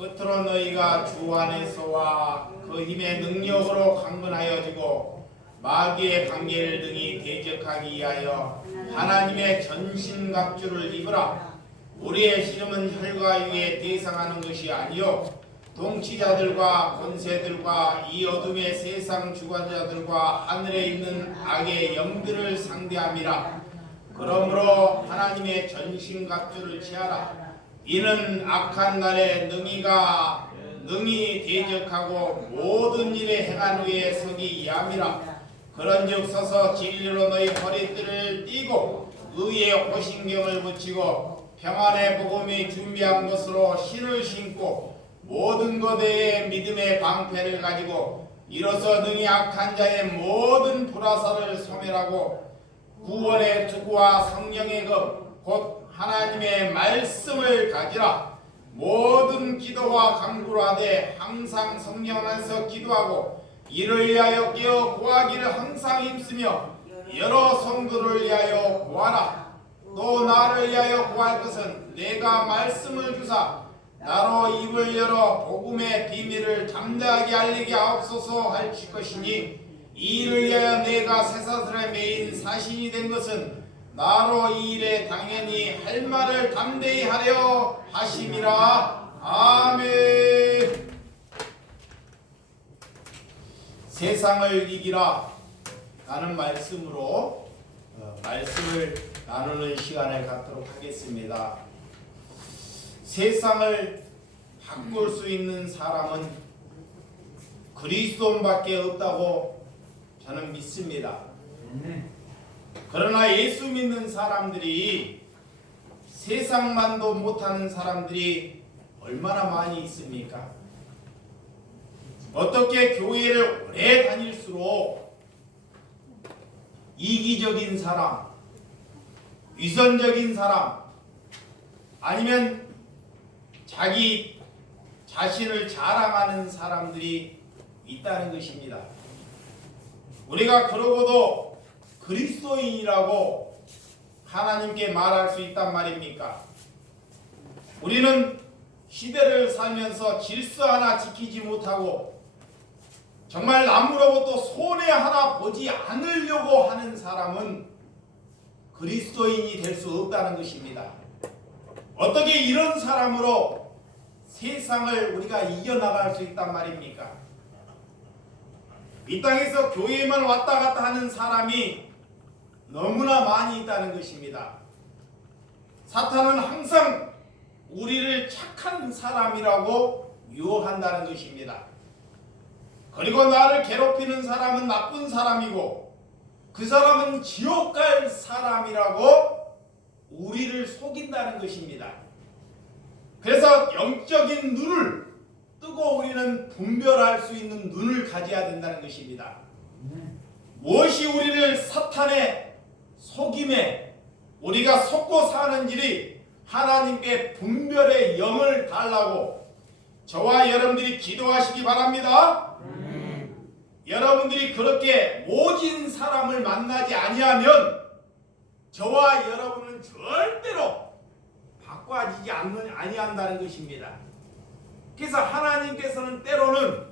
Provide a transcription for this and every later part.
끝으로 너희가 주 안에서와 그 힘의 능력으로 강건하여지고 마귀의 관계를 등이 대적하기 위하여 하나님의 전신갑주를 입으라. 우리의 씨름은 혈과 육에 대상하는 것이 아니요 통치자들과 권세들과 이 어둠의 세상 주관자들과 하늘에 있는 악의 영들을 상대함이라. 그러므로 하나님의 전신갑주를 취하라. 이는 악한 날에 능히 대적하고 모든 일에 행한 후에 서기 위함이라. 그런즉 서서 진리로 너희 허리띠를 띠고 의의 호신경을 붙이고 평안의 복음이 준비한 것으로 신을 신고 모든 것에 믿음의 방패를 가지고 일어서 능히 악한 자의 모든 불화살을 소멸하고 구원의 투구와 성령의 것 곧 하나님의 말씀을 가지라. 모든 기도와 간구를 하되 항상 성령 안에서 기도하고 이를 위하여 깨어 구하기를 항상 힘쓰며 여러 성도를 위하여 구하라. 또 나를 위하여 구할 것은 내가 말씀을 주사 나로 입을 열어 복음의 비밀을 담대하게 알리게 하옵소서 할 것이니 이 일을 위하여 내가 쇠사슬에 매인 사신이 된 것은 나로 이 일에 당연히 할 말을 담대히 하려 하심이라. 아멘. 세상을 이기라 라는 말씀으로 말씀을 나누는 시간을 갖도록 하겠습니다. 세상을 바꿀 수 있는 사람은 그리스도밖에 없다고 저는 믿습니다. 그러나 예수 믿는 사람들이 세상만도 못하는 사람들이 얼마나 많이 있습니까? 어떻게 교회를 오래 다닐수록 이기적인 사람, 위선적인 사람, 아니면 자기 자신을 자랑하는 사람들이 있다는 것입니다. 우리가 그러고도 그리스도인이라고 하나님께 말할 수 있단 말입니까? 우리는 시대를 살면서 질서 하나 지키지 못하고 정말 남으로부터 손해 하나 보지 않으려고 하는 사람은 그리스도인이 될 수 없다는 것입니다. 어떻게 이런 사람으로 세상을 우리가 이겨나갈 수 있단 말입니까? 이 땅에서 교회만 왔다 갔다 하는 사람이 너무나 많이 있다는 것입니다. 사탄은 항상 우리를 착한 사람이라고 유혹한다는 것입니다. 그리고 나를 괴롭히는 사람은 나쁜 사람이고 그 사람은 지옥 갈 사람이라고 우리를 속인다는 것입니다. 그래서 영적인 눈을 뜨고 우리는 분별할 수 있는 눈을 가져야 된다는 것입니다. 무엇이 우리를 사탄의 속임에 우리가 속고 사는 일이 하나님께 분별의 영을 달라고 저와 여러분들이 기도하시기 바랍니다. 여러분들이 그렇게 모진 사람을 만나지 아니하면 저와 여러분은 절대로 바꿔지지 아니한다는 것입니다. 그래서 하나님께서는 때로는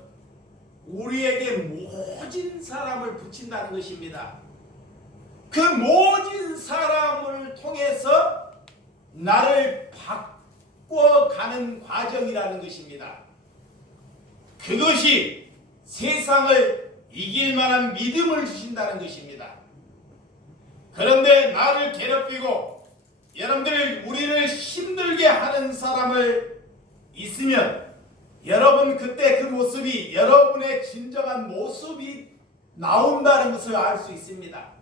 우리에게 모진 사람을 붙인다는 것입니다. 그 모진 사람을 통해서 나를 바꿔가는 과정이라는 것입니다. 그것이 세상을 이길 만한 믿음을 주신다는 것입니다. 그런데 나를 괴롭히고 우리를 힘들게 하는 사람을 있으면 여러분 그때 그 모습이 여러분의 진정한 모습이 나온다는 것을 알 수 있습니다.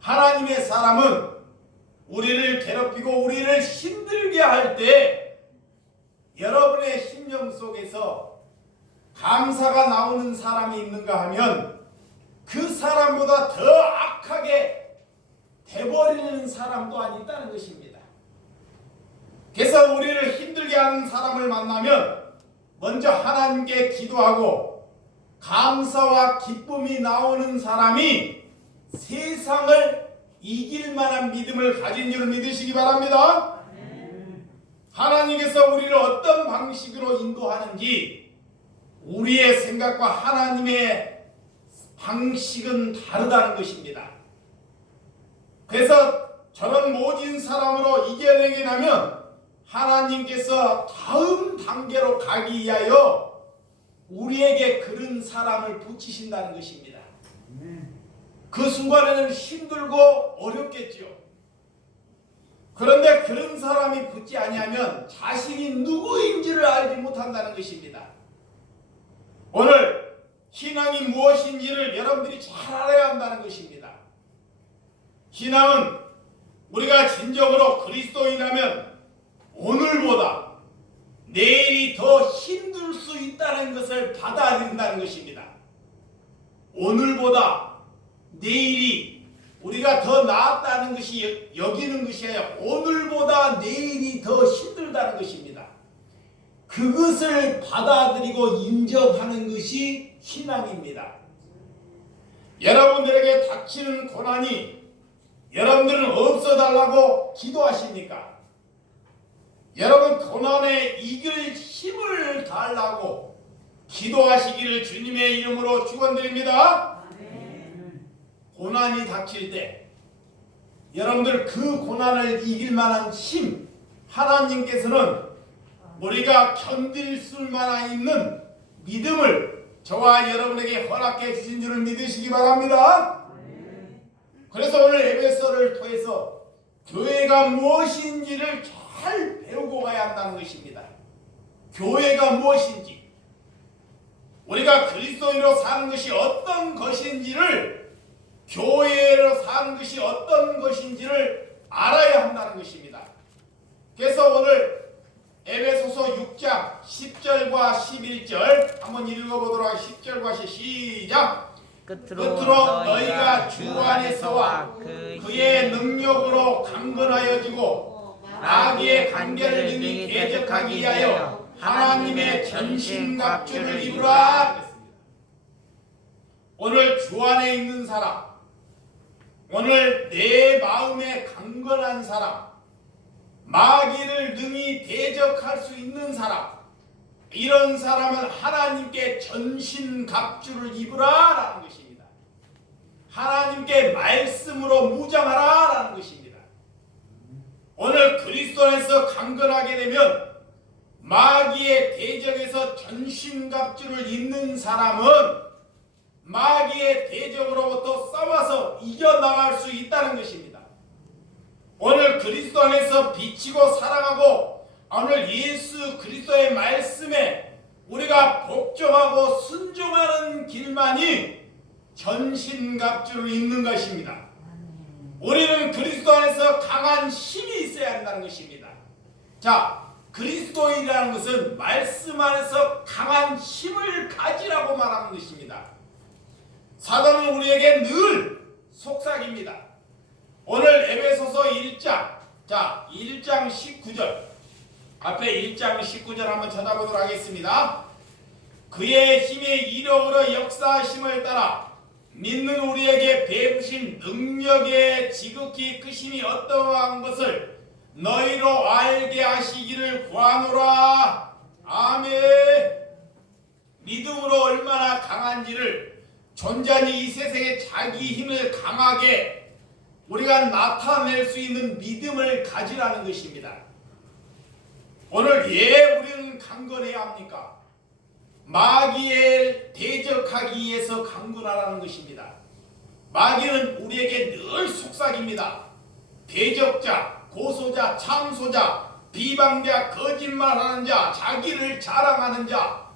하나님의 사람은 우리를 괴롭히고 우리를 힘들게 할 때 여러분의 심령 속에서 감사가 나오는 사람이 있는가 하면 그 사람보다 더 악하게 돼버리는 사람 또한 있다는 것입니다. 그래서 우리를 힘들게 하는 사람을 만나면 먼저 하나님께 기도하고 감사와 기쁨이 나오는 사람이 세상을 이길 만한 믿음을 가진 줄 믿으시기 바랍니다. 하나님께서 우리를 어떤 방법 방식으로 인도하는지 우리의 생각과 하나님의 방식은 다르다는 것입니다. 그래서 저런 모진 사람으로 이겨내게 되면 하나님께서 다음 단계로 가기 위하여 우리에게 그런 사람을 붙이신다는 것입니다. 그 순간에는 힘들고 어렵겠죠. 그런데 그런 사람이 붙지 아니하면 자신이 누구인지를 알지 못한다는 것입니다. 오늘 신앙이 무엇인지를 여러분들이 잘 알아야 한다는 것입니다. 신앙은 우리가 진정으로 그리스도인이라면 오늘보다 내일이 더 힘들 수 있다는 것을 받아들인다는 것입니다. 오늘보다 내일이 우리가 더 나았다는 것이 여기는 것이 아니라 오늘보다 내일이 더 힘들다는 것입니다. 그것을 받아들이고 인정하는 것이 신앙입니다. 여러분들에게 닥치는 고난이 여러분들은 없어달라고 기도하십니까? 여러분 고난에 이길 힘을 달라고 기도하시기를 주님의 이름으로 축원드립니다. 고난이 닥칠 때 여러분들 그 고난을 이길 만한 힘 하나님께서는 우리가 견딜 수만 있는 믿음을 저와 여러분에게 허락해 주신 줄을 믿으시기 바랍니다. 그래서 오늘 에베소를 통해서 교회가 무엇인지를 잘 배우고 가야 한다는 것입니다. 교회가 무엇인지 우리가 그리스도인으로 사는 것이 어떤 것인지를 교회로 사는 것이 어떤 것인지를 알아야 한다는 것입니다. 그래서 오늘 에베소서 6장 10절과 11절 한번 읽어보도록 하겠습니다. 10절과 시작. 끝으로 너희가 주 안에서와 그의 능력으로 강건하여지고 마귀의 관계를 능히 대적하기 위하여 하나님의 전신갑주를 입으라. 오늘 주 안에 있는 사람, 오늘 내 마음에 강건한 사람, 마귀를 능히 대적할 수 있는 사람, 이런 사람은 하나님께 전신갑주를 입으라 라는 것입니다. 하나님께 말씀으로 무장하라 라는 것입니다. 오늘 그리스도 안에서 강건하게 되면 마귀의 대적에서 전신갑주를 입는 사람은 마귀의 대적으로부터 싸워서 이겨나갈 수 있다는 것입니다. 오늘 그리스도 안에서 비치고 사랑하고 오늘 예수 그리스도의 말씀에 우리가 복종하고 순종하는 길만이 전신갑주를 입는 것입니다. 우리는 그리스도 안에서 강한 힘이 있어야 한다는 것입니다. 자, 그리스도인이라는 것은 말씀 안에서 강한 힘을 가지라고 말하는 것입니다. 사단은 우리에게 늘 속삭입니다. 오늘 에베소서 1장, 자 1장 19절 앞에 1장 19절 한번 찾아보도록 하겠습니다. 그의 힘의 이력으로 역사하심을 따라 믿는 우리에게 베푸신 능력의 지극히 크심이 어떠한 것을 너희로 알게 하시기를 구하노라. 아멘. 믿음으로 얼마나 강한지를 존재하니 이 세상에 자기 힘을 강하게 우리가 나타낼 수 있는 믿음을 가지라는 것입니다. 오늘 왜 우리는 강건해야 합니까? 마귀에 대적하기 위해서 강건하라는 것입니다. 마귀는 우리에게 늘 속삭입니다. 대적자, 고소자, 참소자, 비방자, 거짓말하는 자, 자기를 자랑하는 자,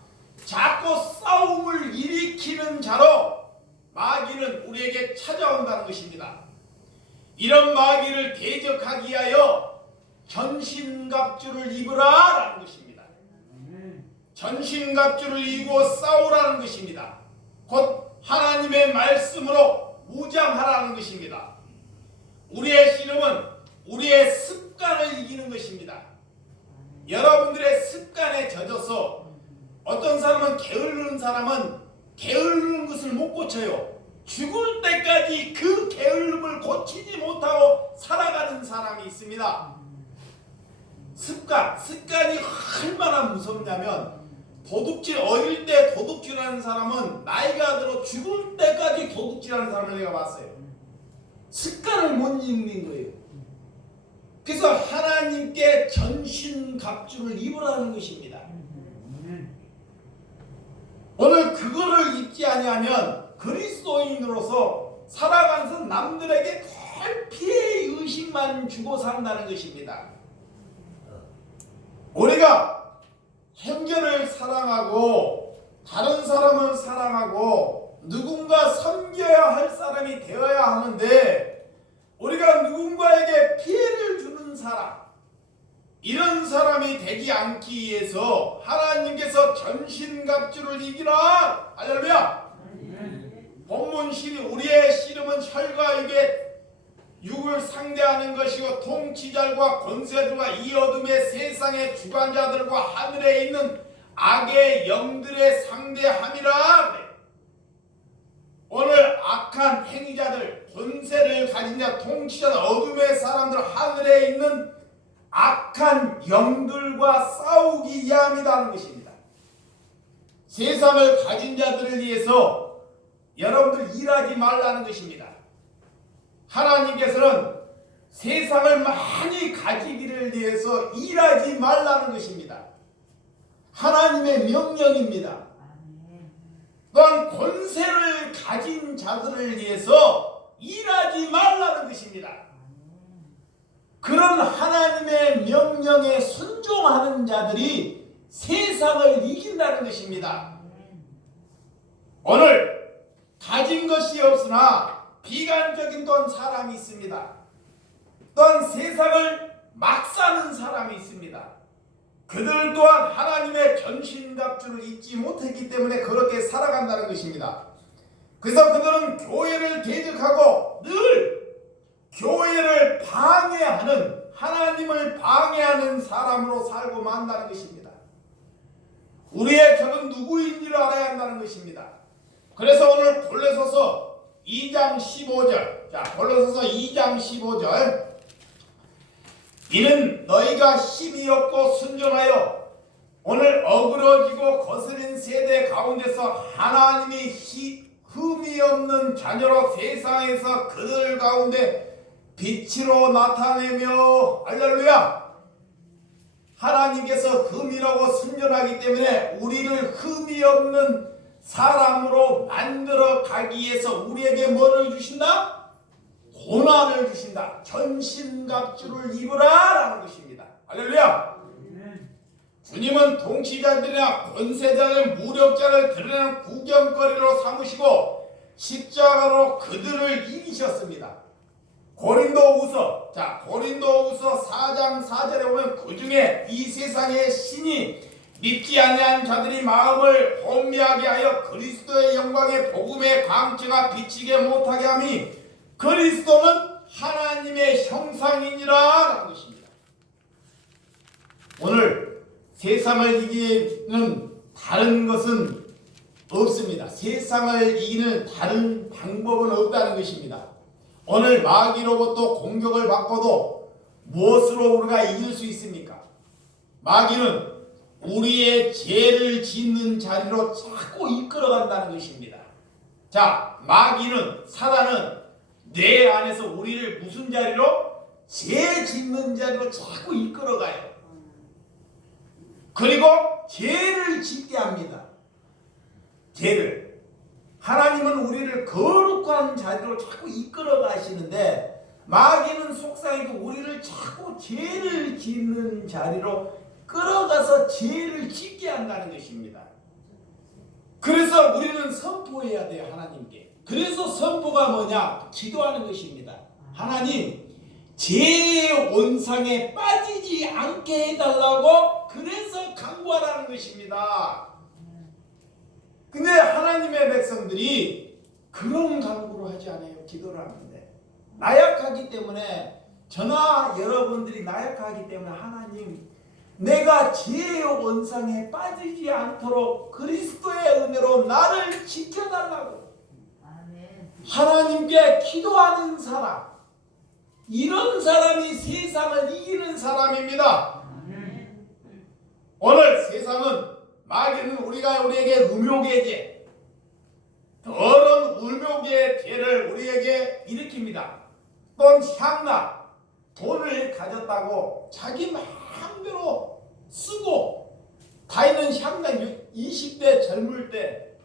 자꾸 싸움을 일으키는 자로 마귀는 우리에게 찾아온다는 것입니다. 이런 마귀를 대적하기 위하여 전신갑주를 입으라 라는 것입니다. 전신갑주를 입고 싸우라는 것입니다. 곧 하나님의 말씀으로 무장하라는 것입니다. 우리의 씨름은 우리의 습관을 이기는 것입니다. 여러분들의 습관에 젖어서 어떤 사람은 게으르는 사람은 게으르는 것을 못 고쳐요. 죽을 때까지 그 게으름을 고치지 못하고 살아가는 사람이 있습니다. 습관이 얼마나 무섭냐면 도둑질 어릴 때 도둑질하는 사람은 나이가 들어 죽을 때까지 도둑질하는 사람을 내가 봤어요. 습관을 못 잊는 거예요. 그래서 하나님께 전신갑주를 입으라는 것입니다. 오늘 그거를 잊지 아니하면 그리스도인으로서 살아가면서 남들에게 늘 피해 의식만 주고 산다는 것입니다. 우리가 형제를 사랑하고 다른 사람을 사랑하고 누군가 섬겨야 할 사람이 되어야 하는데 우리가 누군가에게 피해를 주는 사람, 이런 사람이 되지 않기 위해서 하나님께서 전신갑주를 이기라. 할렐루야. 본문 씨름, 우리의 씨름은 혈과 육의 육을 상대하는 것이고 통치자들과 권세들과 이 어둠의 세상의 주관자들과 하늘에 있는 악의 영들의 상대함이라. 오늘 악한 행위자들, 권세를 가진 자, 통치자들, 어둠의 사람들, 하늘에 있는 악한 영들과 싸우기 위함이라는 것입니다. 세상을 가진 자들을 위해서 여러분들 일하지 말라는 것입니다. 하나님께서는 세상을 많이 가지기를 위해서 일하지 말라는 것입니다. 하나님의 명령입니다. 또한 권세를 가진 자들을 위해서 일하지 말라는 것입니다. 그런 하나님의 명령에 순종하는 자들이 세상을 이긴다는 것입니다. 오늘 가진 것이 없으나 비관적인 또한 사람이 있습니다. 또한 세상을 막 사는 사람이 있습니다. 그들 또한 하나님의 전신갑주를 잊지 못했기 때문에 그렇게 살아간다는 것입니다. 그래서 그들은 교회를 대적하고 늘 교회를 방해하는, 하나님을 방해하는 사람으로 살고 만다는 것입니다. 우리의 적은 누구인지를 알아야 한다는 것입니다. 그래서 오늘 골로새서 2장 15절, 자, 골로새서 2장 15절. 이는 너희가 힘이 없고 순전하여 오늘 어그러지고 거스린 세대 가운데서 하나님이 흠이 없는 자녀로 세상에서 그들 가운데 빛으로 나타내며, 할렐루야. 하나님께서 흠이라고 순전하기 때문에 우리를 흠이 없는 사람으로 만들어 가기 위해서 우리에게 뭐를 주신다? 고난을 주신다. 전신갑주를 입으라 라는 것입니다. 할렐루야. 주님은 통치자들이나 권세자들, 무력자를 드러내는 구경거리로 삼으시고 십자가로 그들을 이기셨습니다. 고린도후서, 자, 고린도후서 4장 4절에 보면 그 중에 이 세상의 신이 믿지 아니한 자들이 마음을 혼미하게 하여 그리스도의 영광의 복음의 광채가 비치게 못하게 함이 그리스도는 하나님의 형상이니라 라는 것입니다. 오늘 세상을 이기는 다른 것은 없습니다. 세상을 이기는 다른 방법은 없다는 것입니다. 오늘 마귀로부터 공격을 받고도 무엇으로 우리가 이길 수 있습니까? 마귀는 우리의 죄를 짓는 자리로 자꾸 이끌어간다는 것입니다. 자, 마귀는, 사단은 뇌 안에서 우리를 무슨 자리로? 죄 짓는 자리로 자꾸 이끌어가요. 그리고 죄를 짓게 합니다. 죄를. 하나님은 우리를 거룩한 자리로 자꾸 이끌어 가시는데 마귀는 속상이고 우리를 자꾸 죄를 짓는 자리로 끌어가서 죄를 짓게 한다는 것입니다. 그래서 우리는 선포해야 돼요. 하나님께. 그래서 선포가 뭐냐? 기도하는 것입니다. 하나님, 죄의 원상에 빠지지 않게 해달라고 그래서 간구하라는 것입니다. 근데 하나님의 백성들이 그런 간구를 하지 않아요. 기도를 하는데 나약하기 때문에, 저나 여러분들이 나약하기 때문에 하나님, 내가 죄의 원상에 빠지지 않도록 그리스도의 은혜로 나를 지켜달라고 하나님께 기도하는 사람, 이런 사람이 세상을 이기는 사람입니다. 오늘 세상은 마귀는 우리에게 음욕의 더러운 음욕의 죄를 우리에게 일으킵니다. 또한 향락, 돈을 가졌다고 자기 마음대로 쓰고 다니는 향락, 20대 젊을 때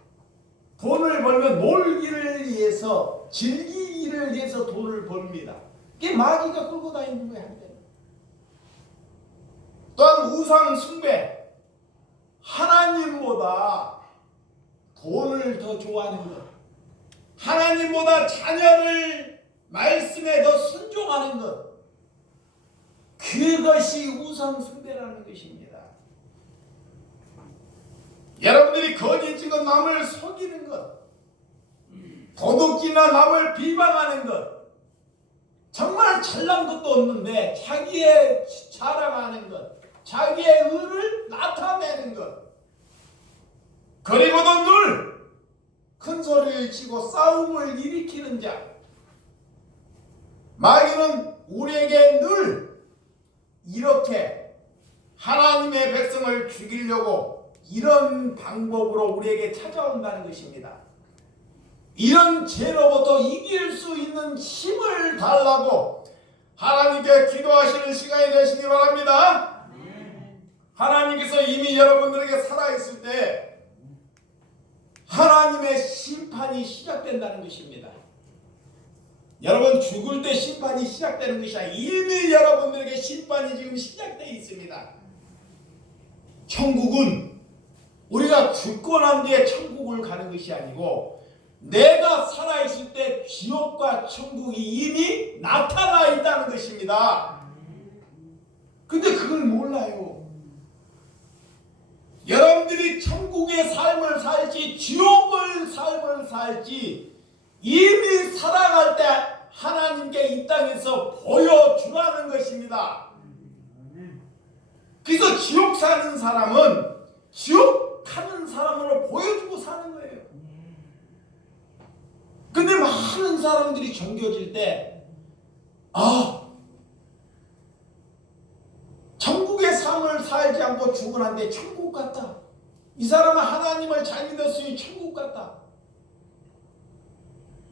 돈을 벌면 놀기를 위해서, 즐기기를 위해서 돈을 벌습니다. 그게 마귀가 끌고 다니는 거예요. 한때. 또한 우상 숭배, 하나님보다 돈을 더 좋아하는 것, 하나님보다 자녀를 말씀에 더 순종하는 것, 그것이 우상 숭배라는 것입니다. 여러분들이 거짓 찍어 남을 속이는 것, 도둑질이나 남을 비방하는 것, 정말 잘난 것도 없는데 자기의 자랑하는 것, 자기의 의를 나타내는 것, 그리고도 늘 큰 소리를 치고 싸움을 일으키는 자, 마귀는 우리에게 늘 이렇게 하나님의 백성을 죽이려고 이런 방법으로 우리에게 찾아온다는 것입니다. 이런 죄로부터 이길 수 있는 힘을 달라고 하나님께 기도하시는 시간이 되시기 바랍니다. 하나님께서 이미 여러분들에게 살아있을 때 하나님의 심판이 시작된다는 것입니다. 여러분, 죽을 때 심판이 시작되는 것이 아니라 이미 여러분들에게 심판이 지금 시작되어 있습니다. 천국은 우리가 죽고 난 뒤에 천국을 가는 것이 아니고 내가 살아있을 때 지옥과 천국이 이미 나타나 있다는 것입니다. 근데 그걸 몰라요. 여러분들이 천국의 삶을 살지 지옥의 삶을 살지 이미 살아갈 때 하나님께 이 땅에서 보여주라는 것입니다. 그래서 지옥 사는 사람은 지옥 가는 사람으로 보여주고 사는 거예요. 근데 많은 사람들이 정겨질 때 천국의 삶을 살지 않고 죽으란데 천국 같다. 이 사람은 하나님을 잘 믿었으니 천국 같다.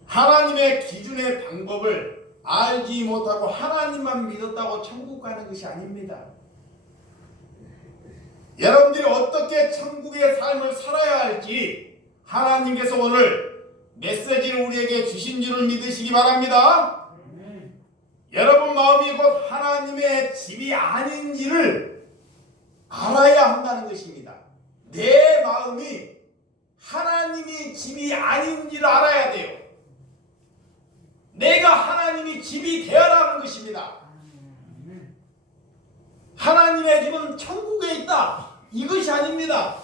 하나님의 기준의 방법을 알지 못하고 하나님만 믿었다고 천국 가는 것이 아닙니다. 여러분들이 어떻게 천국의 삶을 살아야 할지 하나님께서 오늘 메시지를 우리에게 주신 줄을 믿으시기 바랍니다. 여러분 마음이 곧 하나님의 집이 아닌지를 알아야 한다는 것입니다. 내 마음이 하나님이 집이 아닌지를 알아야 돼요. 내가 하나님이 집이 되어라는 것입니다. 하나님의 집은 천국에 있다, 이것이 아닙니다.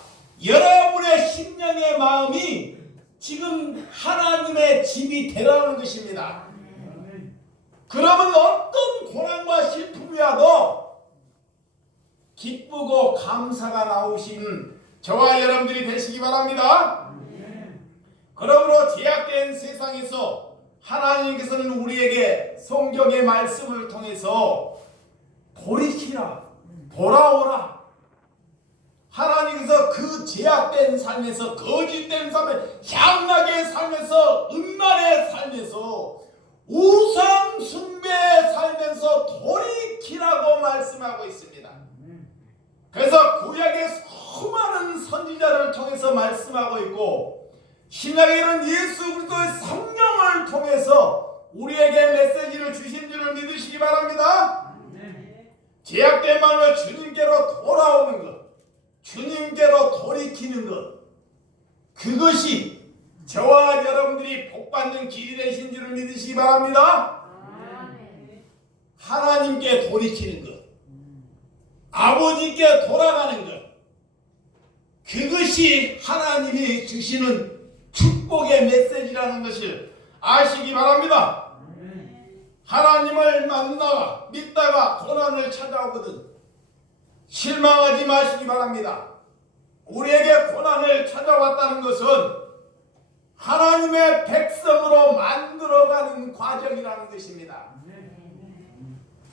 여러분의 심령의 마음이 지금 하나님의 집이 되라는 것입니다. 그러면 어떤 고난과 슬픔이 와도 기쁘고 감사가 나오시는 저와 여러분들이 되시기 바랍니다. 그러므로 제약된 세상에서 하나님께서는 우리에게 성경의 말씀을 통해서 돌이키라, 돌아오라. 하나님께서 그 제약된 삶에서, 거짓된 삶에, 향락의 삶에서, 음란의 삶에서, 우상 숭배에 살면서 돌이키라고 말씀하고 있습니다. 그래서 구약의 수많은 선지자를 통해서 말씀하고 있고 신약에는 예수 그리스도의 성령을 통해서 우리에게 메시지를 주신 줄을 믿으시기 바랍니다. 제약된 마음을 주님께로 돌아오는 것, 주님께로 돌이키는 것, 그것이 저와 여러분들이 복받는 길이 되신 줄을 믿으시기 바랍니다. 하나님께 돌이키는 것, 아버지께 돌아가는 것, 그것이 하나님이 주시는 축복의 메시지라는 것을 아시기 바랍니다. 하나님을 만나가 믿다가 고난을 찾아오거든 실망하지 마시기 바랍니다. 우리에게 고난을 찾아왔다는 것은 하나님의 백성으로 만들어가는 과정이라는 것입니다.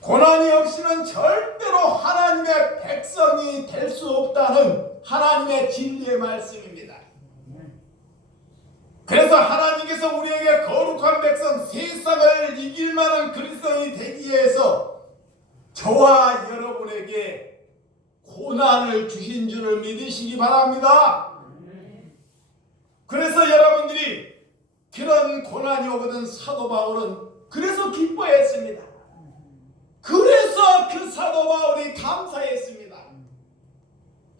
고난이 없이는 절대로 하나님의 백성이 될 수 없다는 하나님의 진리의 말씀입니다. 그래서 하나님께서 우리에게 거룩한 백성, 세상을 이길 만한 그리스도인이 되기 위해서 저와 여러분에게 고난을 주신 줄을 믿으시기 바랍니다. 그래서 여러분들이 그런 고난이 오거든 사도 바울은 그래서 기뻐했습니다. 그래서 그 사도 바울이 감사했습니다.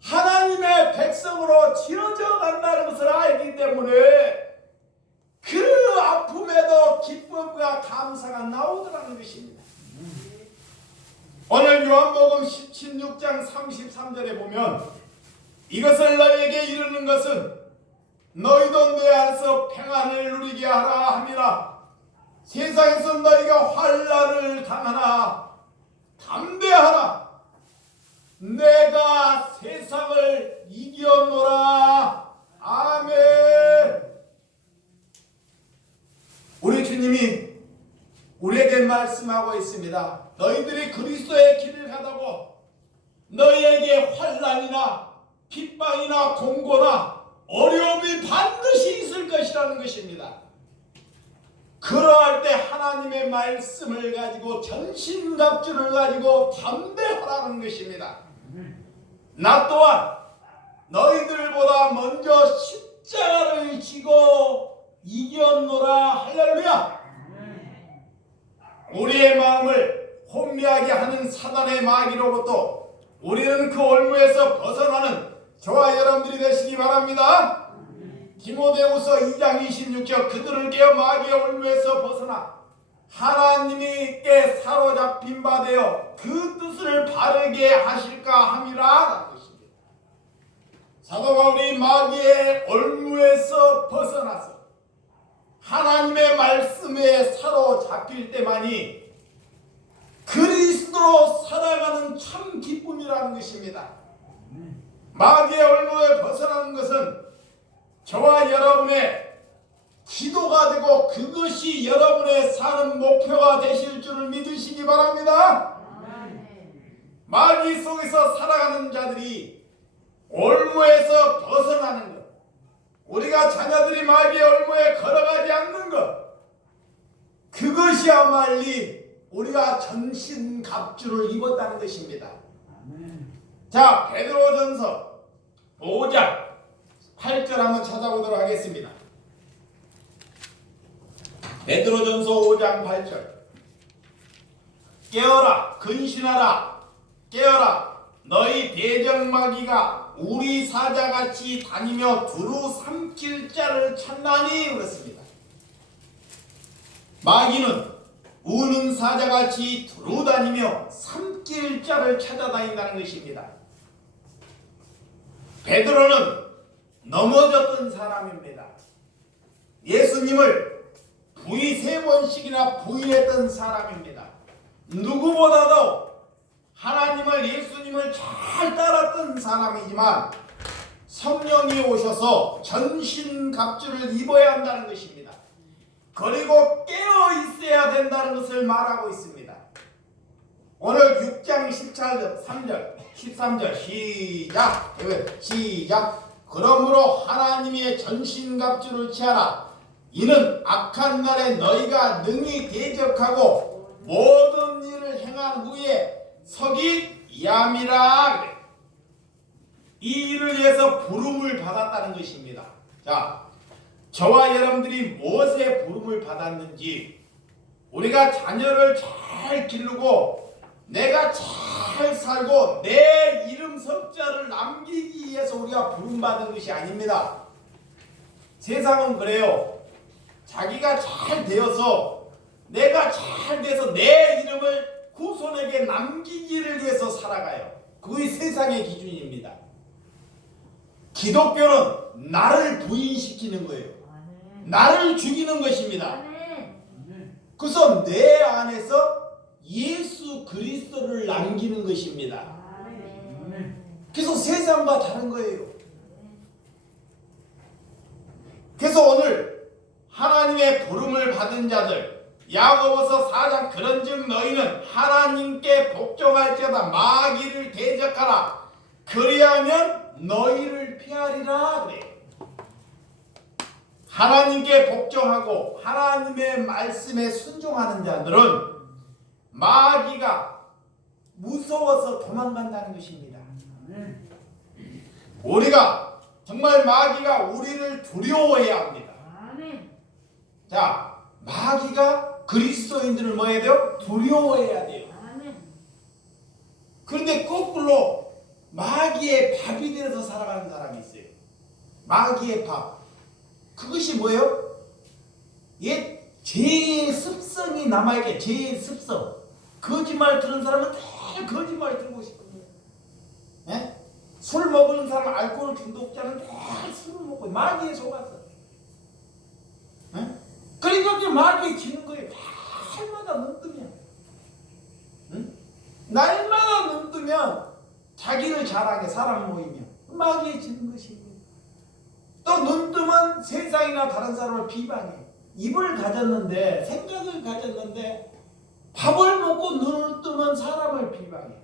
하나님의 백성으로 지어져 간다는 것을 알기 때문에 그 아픔에도 기쁨과 감사가 나오더라는 것입니다. 오늘 요한복음 16장 33절에 보면 이것을 너에게 이르는 것은 너희도 내 안에서 평안을 누리게 하라 함이라. 세상에서 너희가 환난을 당하나 담대하라. 내가 세상을 이겼노라. 아멘. 우리 주님이 우리에게 말씀하고 있습니다. 너희들이 그리스도의 길을 가다고 너희에게 환난이나 핍박이나 공고나 어려움이 반드시 있을 것이라는 것입니다. 그러할 때 하나님의 말씀을 가지고 전신갑주를 가지고 담대하라는 것입니다. 나 또한 너희들보다 먼저 십자가를 지고 이겼노라. 할렐루야. 우리의 마음을 혼미하게 하는 사단의 마귀로부터 우리는 그 올무에서 벗어나는 저와 여러분들이 되시기 바랍니다. 디모데후서 2장 26절 그들을 깨어 마귀의 올무에서 벗어나 하나님께 사로잡힌 바 되어 그 뜻을 바르게 하실까 함이라 라는 것입니다. 사도 바울이 마귀의 올무에서 벗어나서 하나님의 말씀에 사로잡힐 때만이 그리스도로 살아가는 참 기쁨이라는 것입니다. 마귀의 올무에 벗어나는 것은 저와 여러분의 기도가 되고 그것이 여러분의 사는 목표가 되실 줄을 믿으시기 바랍니다. 마귀 속에서 살아가는 자들이 올무에서 벗어나는 것, 우리가 자녀들이 마귀의 올무에 걸어가지 않는 것, 그것이야말로 우리가 전신갑주를 입었다는 것입니다. 자, 베드로전서 5장 8절 한번 찾아보도록 하겠습니다. 베드로전서 5장 8절 깨어라 근신하라 깨어라 너희 대적마귀가 우리 사자같이 다니며 두루 삼킬 자를 찾나니 그렇습니다. 마귀는 우는 사자같이 두루 다니며 삼킬 자를 찾아다닌다는 것입니다. 베드로는 넘어졌던 사람입니다. 예수님을 부인 3번씩이나 부인했던 사람입니다. 누구보다도 하나님을 예수님을 잘 따랐던 사람이지만 성령이 오셔서 전신갑주를 입어야 한다는 것입니다. 그리고 깨어 있어야 된다는 것을 말하고 있습니다. 오늘 6장 13절 시작. 그러므로 하나님의 전신갑주를 취하라. 이는 악한 날에 너희가 능히 대적하고 모든 일을 행한 후에 서기 얌이라. 이 일을 위해서 부름을 받았다는 것입니다. 자, 저와 여러분들이 무엇에 부름을 받았는지, 우리가 자녀를 잘 기르고 내가 잘 살고 내 이름 석자를 남기기 위해서 우리가 부름받은 것이 아닙니다. 세상은 그래요. 자기가 잘 되어서 내가 잘 돼서 내 이름을 후손에게 남기기를 위해서 살아가요. 그게 세상의 기준입니다. 기독교는 나를 부인시키는 거예요. 나를 죽이는 것입니다. 그래서 내 안에서 예수 그리스도를 남기는 것입니다. 그래서 세상과 다른 거예요. 그래서 오늘 하나님의 부름을 받은 자들, 야고보서 4장 그런즉 너희는 하나님께 복종할지어다 마귀를 대적하라 그리하면 너희를 피하리라 그래. 하나님께 복종하고 하나님의 말씀에 순종하는 자들은 마귀가 무서워서 도망간다는 것입니다. 우리가 정말 마귀가 우리를 두려워해야 합니다. 자, 마귀가 그리스도인들을 뭐 해야 돼요? 두려워해야 돼요. 그런데 거꾸로 마귀의 밥이 되어서 살아가는 사람이 있어요. 마귀의 밥. 그것이 뭐예요? 옛 죄의 습성이 남아있게, 죄의 습성. 거짓말 들은 사람은 늘 거짓말 들고 싶거든요. 예? 술 먹는 사람, 알코올 중독자는 늘 술을 먹고 마귀에 속아서. 예? 그러니까 마귀에 지는 거예요. 날마다 눈 뜨면. 응? 날마다 눈 뜨면 자기를 자랑해 사람 모이면 마귀에 지는 것입니다. 또 눈 뜨면 세상이나 다른 사람을 비방해. 입을 가졌는데 생각을 가졌는데 밥을 먹고 눈을 뜨면 사람을 비방해.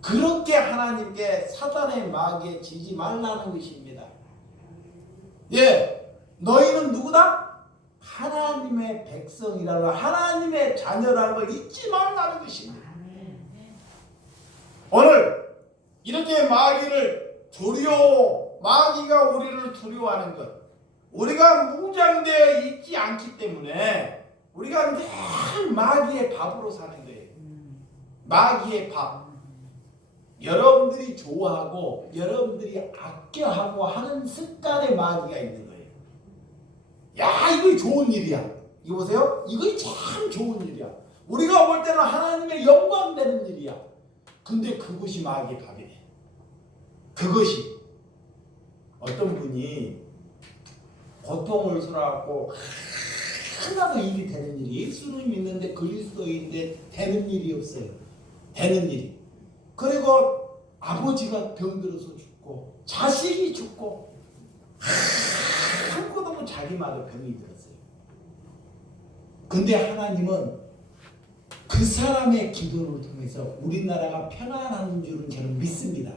그렇게 하나님께 사단의 마귀에 지지 말라는 것입니다. 예, 너희는 누구다? 하나님의 백성이라는 하나님의 자녀라는 걸 잊지 말라는 것입니다. 오늘 이렇게 마귀가 우리를 두려워하는 것, 우리가 무장되어 있지 않기 때문에 우리가 늘 마귀의 밥으로 사는 거예요. 마귀의 밥. 여러분들이 좋아하고 여러분들이 아껴하고 하는 습관의 마귀가 있는 거예요. 야, 이거 좋은 일이야. 이거 보세요. 이거 참 좋은 일이야. 우리가 볼 때는 하나님의 영광 되는 일이야. 근데 그것이 마귀의 밥이래. 그것이 어떤 분이 고통을 수라하고 하나도 일이 되는 일이, 예수를 믿는데 그리스도인데 되는 일이 없어요. 되는 일이. 그리고 아버지가 병들어서 죽고 자식이 죽고 한 것 없는 자기마다 병이 들었어요. 근데 하나님은 그 사람의 기도를 통해서 우리나라가 평안한 줄은 저는 믿습니다.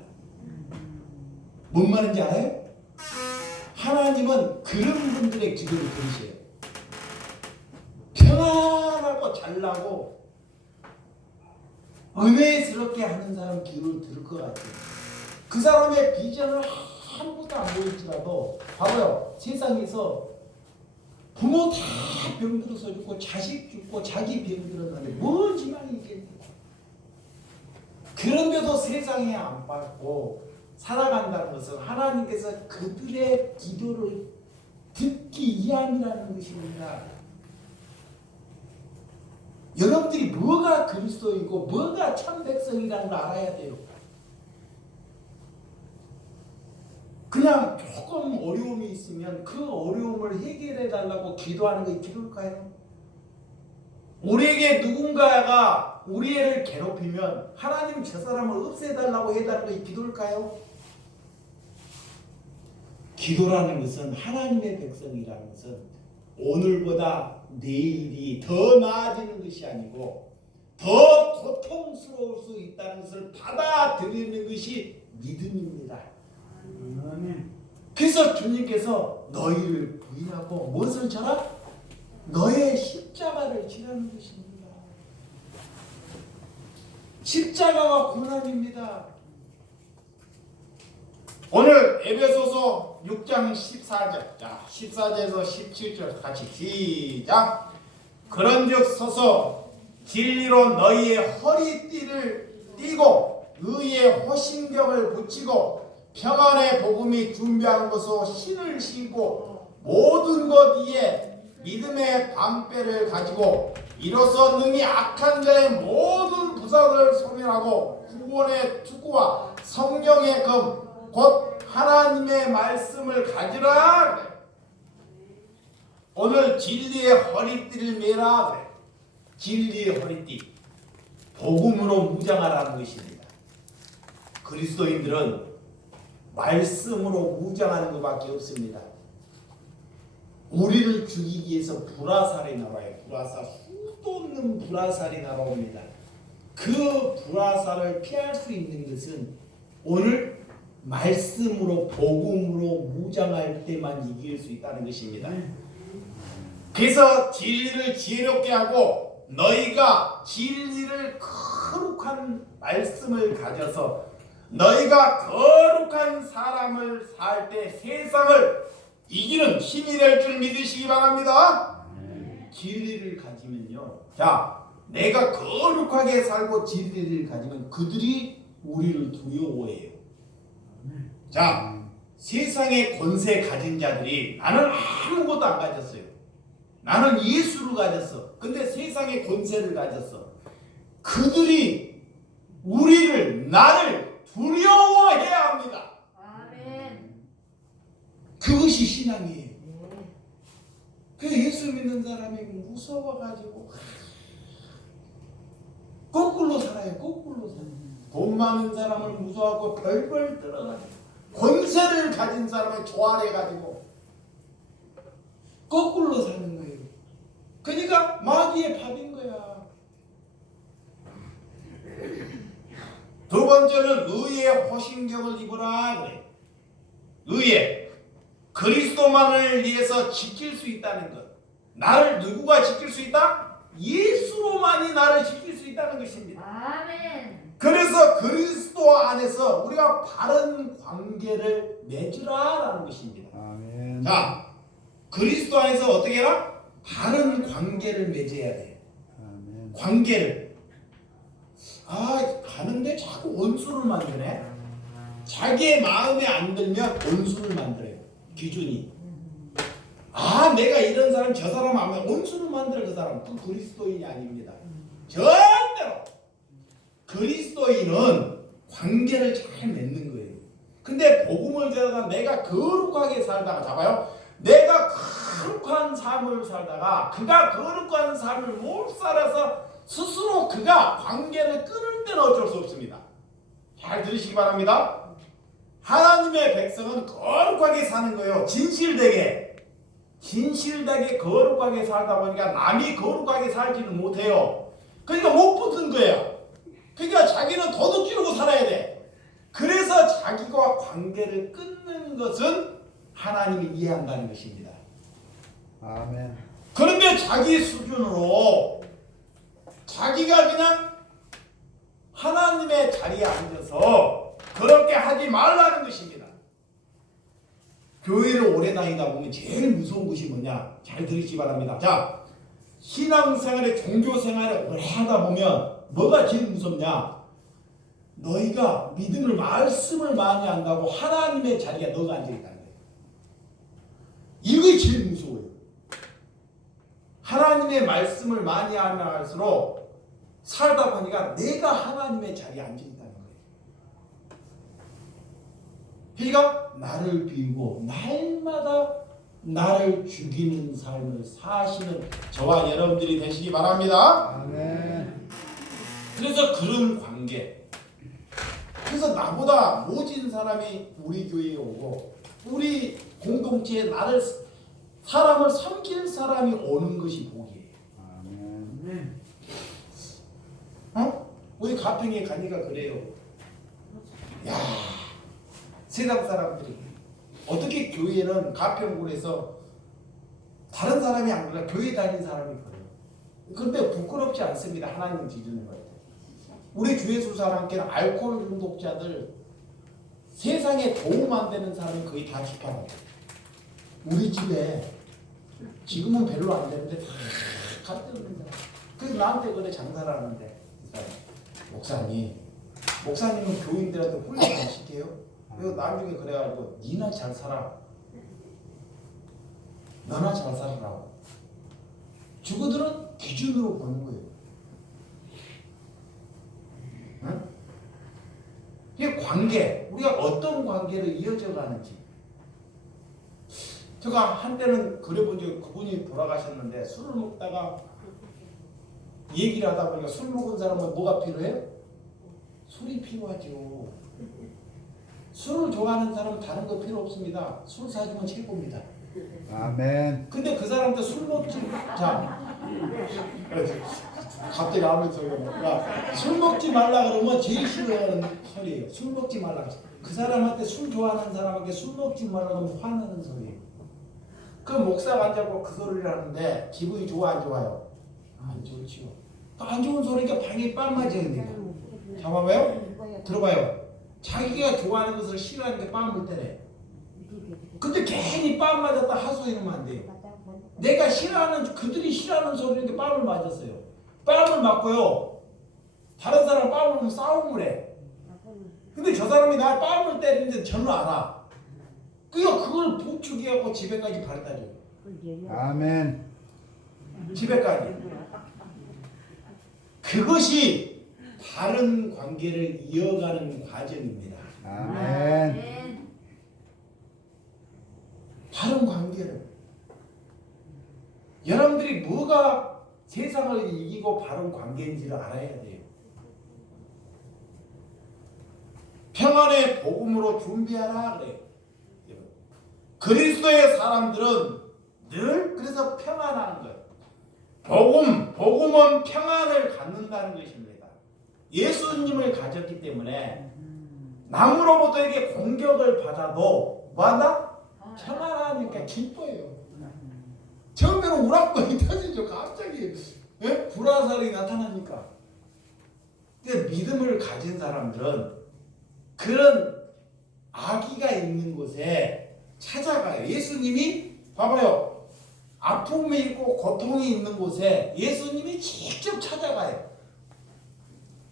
뭔 말인지 알아요? 하나님은 그런 분들의 기도를 들으셔요. 평안하고 잘나고 은혜스럽게 하는 사람 기도를 들을 것 같아요. 그 사람의 비전을 아무것도 안 보일지라도 봐봐요. 세상에서 부모 다 병들어서 죽고 자식 죽고 자기 병들었는데 뭔 희망이 있겠냐. 그런데도 세상에 안 받고 살아간다는 것은 하나님께서 그들의 기도를 듣기 위함이라는 것입니다. 여러분들이 뭐가 그리스도이고 뭐가 참 백성이라는 걸 알아야 돼요. 그냥 조금 어려움이 있으면 그 어려움을 해결해 달라고 기도하는 게 기도일까요? 우리에게 누군가가 우리 애를 괴롭히면 하나님 저 사람을 없애달라고 해달라는 게 기도일까요? 기도라는 것은 하나님의 백성이라는 것은 오늘보다 내일이 더 나아지는 것이 아니고 더 고통스러울 수 있다는 것을 받아들이는 것이 믿음입니다. 그래서 주님께서 너희를 부인하고 무엇을 져라? 너의 십자가를 지라는 것입니다. 십자가가 고난입니다. 오늘 에베소서 6장 14절, 자 14절에서 17절 같이 시작. 그런즉 서서 진리로 너희의 허리띠를 띠고 의의 호심경을 붙이고 평안의 복음이 준비한 것으로 신을 신고 모든 것 위에 믿음의 방패를 가지고 이로써 능히 악한 자의 모든 부사들을 소멸하고 구원의 투구와 성령의 검 곧 하나님의 말씀을 가지라. 오늘 진리의 허리띠를 매라. 진리의 허리띠, 복음으로 무장하라는 것입니다. 그리스도인들은 말씀으로 무장하는 것밖에 없습니다. 우리를 죽이기 위해서 불화살이 나와요. 불화살, 수도 없는 불화살이 날아옵니다. 그 불화살을 피할 수 있는 것은 오늘 말씀으로 복음으로 무장할 때만 이길 수 있다는 것입니다. 그래서 진리를 지혜롭게 하고 너희가 진리를 거룩한 말씀을 가져서 너희가 거룩한 사람을 살 때 세상을 이기는 힘이 될 줄 믿으시기 바랍니다. 진리를 가지면요. 자, 내가 거룩하게 살고 진리를 가지면 그들이 우리를 두려워해요. 자, 세상의 권세 가진 자들이 나는 아무것도 안 가졌어요. 나는 예수를 가졌어. 근데 세상의 권세를 가졌어. 그들이 우리를 나를 두려워해야 합니다. 아멘. 그것이 신앙이에요. 그 예수 믿는 사람이 무서워가지고 거꾸로 살아요. 거꾸로 살아요. 돈 많은 사람을 무서워하고 벌벌 떨어가지고 권세를 가진 사람을 좋아해가지고 거꾸로 사는 거예요. 그러니까 마귀의 밥인 거야. 두 번째는 의의 호신경을 입으라 그래. 의의 그리스도만을 위해서 지킬 수 있다는 것. 나를 누구가 지킬 수 있다? 예수로만이 나를 지킬 수 있다는 것입니다. 아멘. 그래서 그리스도 안에서 우리가 바른 관계를 맺으라라는 것입니다. 아멘. 자, 그리스도 안에서 어떻게 해라? 바른 관계를 맺어야 돼. 아멘. 관계를. 가는데 자꾸 원수를 만드네. 자기의 마음에 안 들면 원수를 만들어요. 기준이. 내가 이런 사람 저 사람 하면 원수를 만들어. 그 사람 그 그리스도인이 아닙니다. 절대로. 그리스도인은 관계를 잘 맺는 거예요. 근데 복음을 전하다 내가 거룩하게 살다가 잡아요. 내가 거룩한 삶을 살다가 그가 거룩한 삶을 못 살아서 스스로 그가 관계를 끊을 때는 어쩔 수 없습니다. 잘 들으시기 바랍니다. 하나님의 백성은 거룩하게 사는 거예요. 진실되게 거룩하게 살다 보니까 남이 거룩하게 살지는 못해요. 그러니까 못 붙은 거예요. 그러니까 자기는 도둑 지르고 살아야 돼. 그래서 자기와 관계를 끊는 것은 하나님이 이해한다는 것입니다. 아멘. 그런데 자기 수준으로 자기가 그냥 하나님의 자리에 앉아서 그렇게 하지 말라는 것입니다. 교회를 오래 다니다 보면 제일 무서운 것이 뭐냐? 잘 들으시기 바랍니다. 자, 신앙생활에 종교생활을 오래 하다 보면 뭐가 제일 무섭냐? 너희가 믿음을 말씀을 많이 한다고 하나님의 자리에 너가 앉아있다는 거예요. 이게 제일 무서워요. 하나님의 말씀을 많이 하면 할수록 살다 보니까 내가 하나님의 자리에 앉아있다는 거예요. 그러니까 나를 비우고 날마다 나를 죽이는 삶을 사시는 저와 여러분들이 되시기 바랍니다. 아멘. 그래서 그런 관계. 그래서 나보다 모진 사람이 우리 교회에 오고 우리 공동체에 사람을 섬길 사람이 오는 것이 복이에요. 아멘. 우리 가평에 가니까 그래요. 야, 세상 사람들이 어떻게 교회는 가평군에서 다른 사람이 안 그래 교회 다니는 사람이 그래요. 그런데 부끄럽지 않습니다. 하나님 기준으로. 우리 주예수 사람께는 알코올 중독자들 세상에 도움 안 되는 사람이 거의 다 집합해요. 우리 집에 지금은 별로 안 되는데 다 갖다 놓는 사람. 그래서 나한테 그래 장사를 하는데 그 사람, 목사님은 교인들한테 훈련 안 시켜요? 그래서 나중에 그래가지고 니나 잘 살아. 너나 잘 살아라고. 주거들은 기준으로 보는 거예요. 응? 이게 관계, 우리가 어떤 관계를 이어져 가는지. 제가 한때는 그래본 적이 그분이 돌아가셨는데 술을 먹다가 얘기를 하다 보니까 술 먹은 사람은 뭐가 필요해요? 술이 필요하죠. 술을 좋아하는 사람은 다른 거 필요 없습니다. 술 사주면 최고입니다. 아멘. 근데 그 사람한테 술 먹지. 자, 갑자기 아무 소리가 나. 술 먹지 말라 그러면 제일 싫어하는 소리예요. 술 먹지 말라. 그 사람한테 술 좋아하는 사람에게 술 먹지 말라 그러면 화나는 소리예요. 그 목사가 앉아고 그 소리를 하는데 기분이 좋아 안 좋아요? 안 좋지요. 안 좋은 소리니까 방에 빰 맞아야 돼요. 잡아봐요. 들어봐요. 자기가 좋아하는 것을 싫어하는 게 빰을 때래. 근데 괜히 빰 맞았다 하소연하면 안 돼요. 내가 싫어하는 그들이 싫어하는 소리인데 빰을 맞았어요. 빰을 맞고요. 다른 사람 빰을 보면 싸움을 해. 근데 저 사람이 날 빰을 때리는데 저는 알아. 그걸 부추기하고 집에까지 바랬다 줘요. 아멘. 집에까지. 그것이 바른 관계를 이어가는 과정입니다. 아멘. 바른 관계를. 여러분들이 뭐가 세상을 이기고 바른 관계인지를 알아야 돼요. 평안의 복음으로 준비하라 그래요. 그리스도의 사람들은 늘 그래서 평안한 거예요. 복음은 평안을 갖는다는 것입니다. 예수님을 가졌기 때문에 남으로부터에게 공격을 받아도 뭐한다? 평안하니까 기뻐요. 처음에는 우락부락이 터지죠. 갑자기 불화살이 나타나니까. 근데 믿음을 가진 사람들은 그런 악의가 있는 곳에 찾아가요. 예수님이 봐봐요. 아픔이 있고 고통이 있는 곳에 예수님이 직접 찾아가요.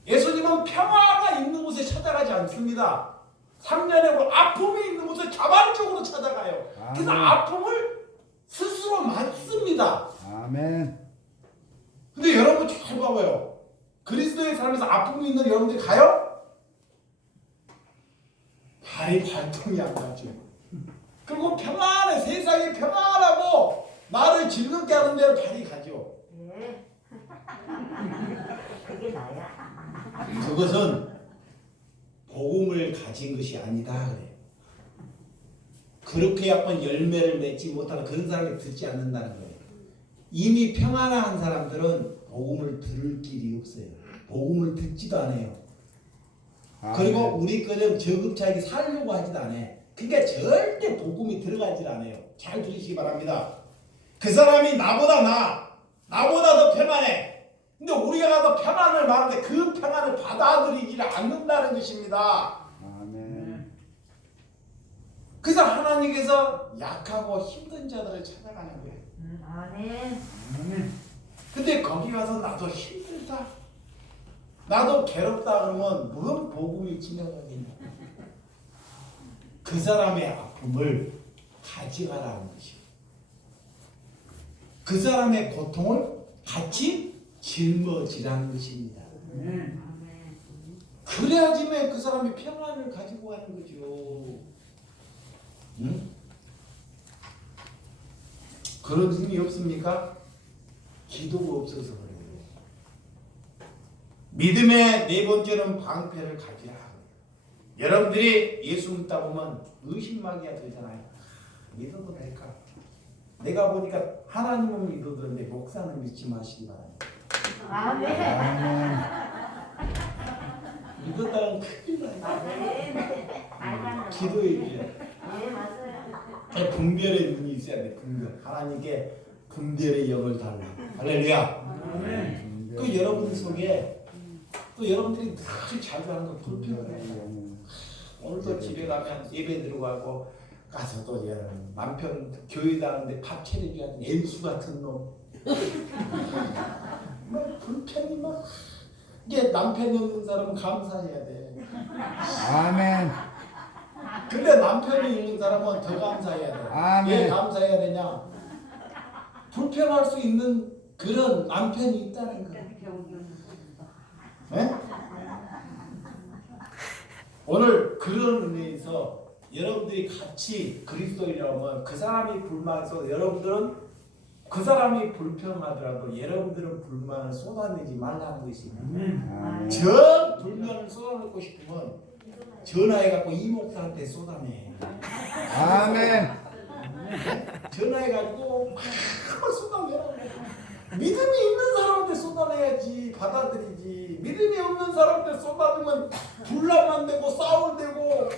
예수님은 평화가 있는 곳에 찾아가지 않습니다. 3년에 아픔이 있는 곳에 자발적으로 찾아가요. 그래서 아픔을 스스로 맞습니다. 아멘. 근데 여러분 잘 봐봐요. 그리스도의 삶에서 아픔이 있는 여러분들이 가요? 발동이 안 가죠. 그리고 평안해. 세상이 평안하고 나를 즐겁게 하는 대로 발이 가죠. 네. 그게 나야. 그것은 복음을 가진 것이 아니다 그래요. 그렇게 약간 열매를 맺지 못하는 그런 사람이 듣지 않는다는 거예요. 이미 평안한 사람들은 복음을 들을 길이 없어요. 복음을 듣지도 않아요. 그리고 우리 거는 저급차게 살려고 하지도 않아요. 그러니까 절대 복음이 들어가질 않아요. 잘 들으시기 바랍니다. 그 사람이 나보다 더 평안해. 근데 우리가 가서 평안을 말하는데 그 평안을 받아들이지 않는다는 것입니다. 아멘. 그래서 하나님께서 약하고 힘든 자들을 찾아가는 거예요. 아멘. 근데 거기 가서 나도 힘들다, 나도 괴롭다 그러면 뭔 복음이 지나가겠냐. 그 사람의 아픔을 가져가라는 것이에요. 그 사람의 고통을 같이 짊어지라는 것입니다. 아멘. 그래야지만 그 사람이 평안을 가지고 가는 거죠. 응? 그런 힘이 없습니까? 기도가 없어서 그래요. 믿음의 네 번째는 방패를 가지라. 여러분들이 예수 믿다 보면 의심하기가 들잖아요. 믿어도 될까? 내가 보니까 하나님은 믿어도 되는데 목사는 믿지 마시기 바랍니다. 아멘. 아멘. 믿었다간 큰일 나요. 아멘. 기도해야 돼요. 네, 맞아요. 분별의 눈이 있어야 돼. 분별. 하나님께 분별의 영을 달라. 할렐루야. 그 여러분 속에 또 여러분들이 늘 자주 하는 거 불평해요. 오늘도 집에 가면 예배 들어가고 가서 또 남편 교회 다니는데 밥 차려줘야 돼. 엠수 같은 놈. 막 불평이 막. 이게 남편이 없는 사람은 감사해야 돼. 아멘. 근데 남편이 있는 사람은 더 감사해야 돼. 아멘. 왜 감사해야 되냐? 불평할 수 있는 그런 남편이 있다는 거야. 네? 오늘 그런 의미에서 여러분들이 같이 그리스도인이라면 그 사람이 불만해서 여러분들은 그 사람이 불평하더라도 여러분들은 불만을 쏟아내지 말라는 것입니다. 아멘. 전 불만을 쏟아내고 싶으면 전화해갖고 이 목사한테 쏟아내. 아멘. 전화해가지고 막 쏟아내라고. 믿음이 있는 사람한테 쏟아내야지 받아들이지. 믿음이 없는 사람한테 쏟아내면 분란만 되고 싸울 되고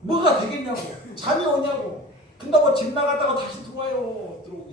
뭐가 되겠냐고. 잠이 오냐고. 근데 뭐 집 나갔다가 다시 들어와요. 들어오고